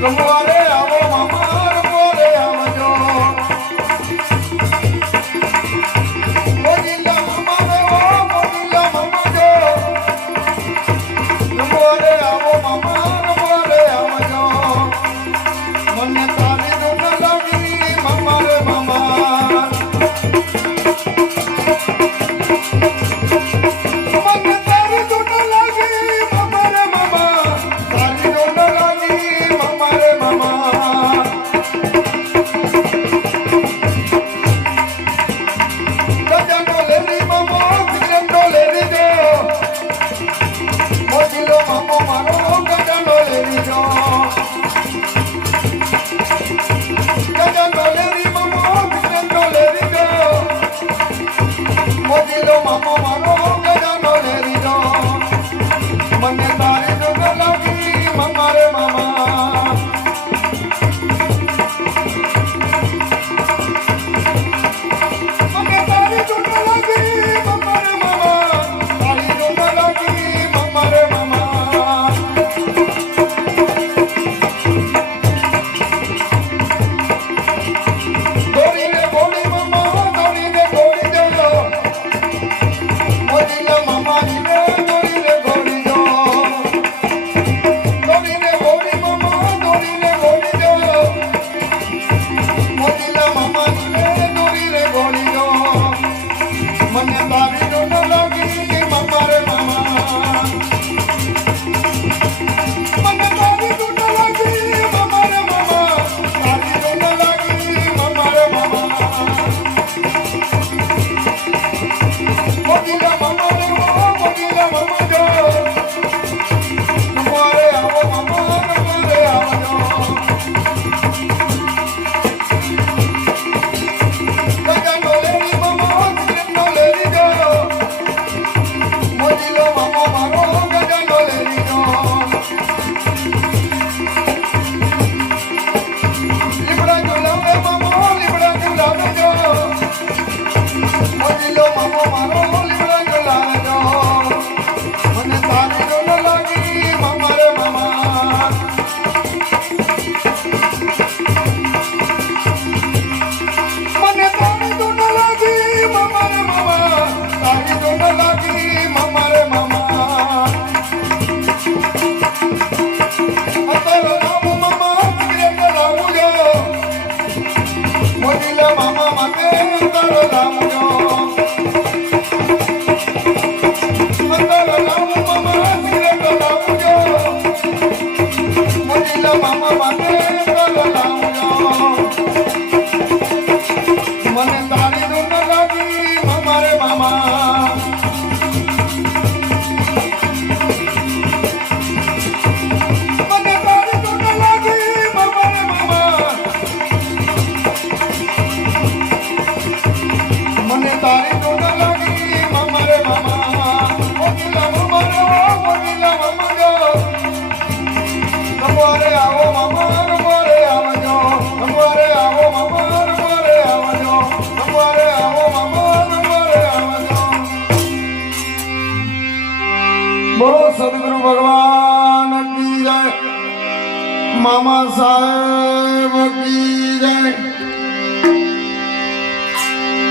રમવારે આવો મામા રમવારે આવજો મોજીલા મામા રે ઓ મોજીલા મામા જો રમવારે આવો મામા રમવારે આવજો મને તારી ધૂન લાગી મામા રે મામા મને તારી ધૂન લાગી મામા રે મામા મને તારી ધૂન લાગી મામા રે મામા તારી ધૂન લાગી મામા રે મામા દોડીને ગોળી મામા દોડીને ગોળી દેજો મોજીલા મામા જીને મને તારી ધૂન લાગી મામા રે મામા મને તારી ધૂન લાગી મામા રે મામા તારી ધૂન લાગી મામા રે મામા મોજીલા મામા રે મોજીલા મામા જો રમવારે આવો મામા રમવારે આવજો મામા માટે તારો લાવજો તારો લાવ મામા સિગરેટ લાવજો મોજીલા મામા માટે તારો લાવજો મને તારી ધૂન લાગી મામા રે મામા મને તારી ધૂન લાગી મામા રે મામા મને તારી ધૂન લાગી મામા રે મામા મોજીલા મામા રે ઓ મોજીલા મામા જો રમવારે આવો મામા રમવારે આવજો રમવારે આવો મામા રમવારે આવજો રમવારે આવો મામા રમવારે આવજો બોલો સદગુરુ ભગવાન કી જય મામા સાહેબ કી જય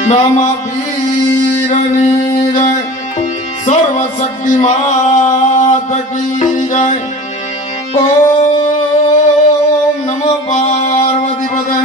મામા પીરની જય સર્વશક્તિ માત કી જય ઓમ નમો પાર્વતી પદે